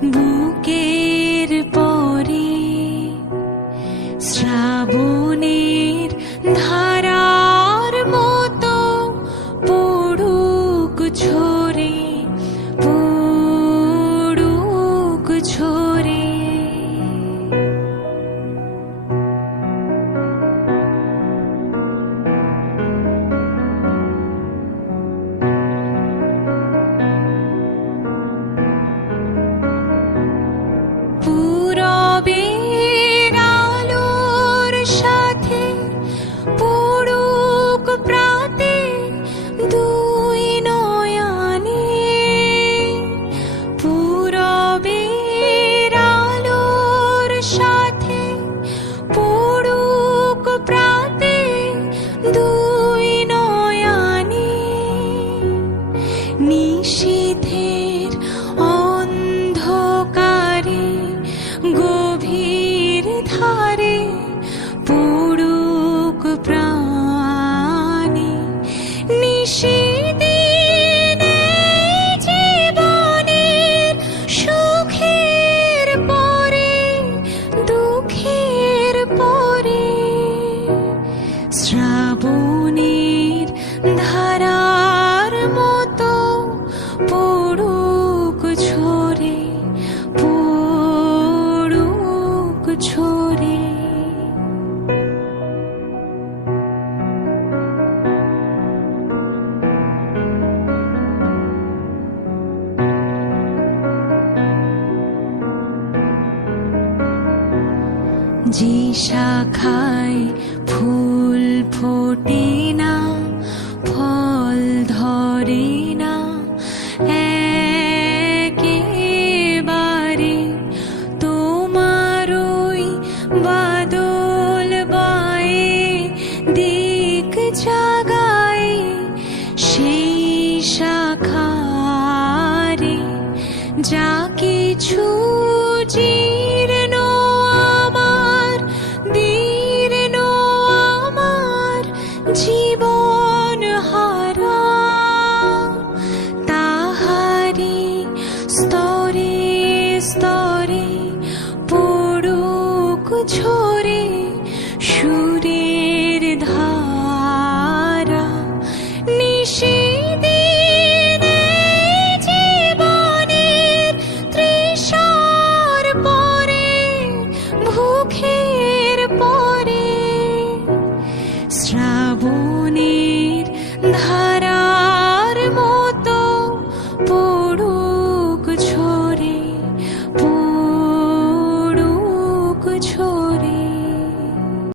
বুকের পরে শ্রাবণের ধারার মতো পড়ুক ঝরে, পড়ুক ঝরে। পূরবের আলোর সাথে পড়ুক প্রাতে দুই নয়নে, পূরবের আলোর সাথে পড়ুক প্রাতে দুই নয়নে। নিশীথের অন্ধকারে গভীর ধারে পড়ুক প্রাণে। নিশিদিনে জীবনের সুখের পরে দুঃখের পরে শ্রাবণের ধারার মতো পড়ুক ঝরে, পড়ুক ঝরে। যে শাখায় ফুল ফোটে না, ফল ধরে না একেবারে, তোমারই বাদল বায়ে দিক জাগায় সেই শাখারে। যা কিছু জীর্ণ আমার, দীর্ণ আমার জীবন হারা, তাহারি স্তরে স্তরে পড়ুক ঝরে সুরের ধারা। নিশিদিনে জীবনের তৃষার পরে ভুখের পরে শ্রাবণের ধারা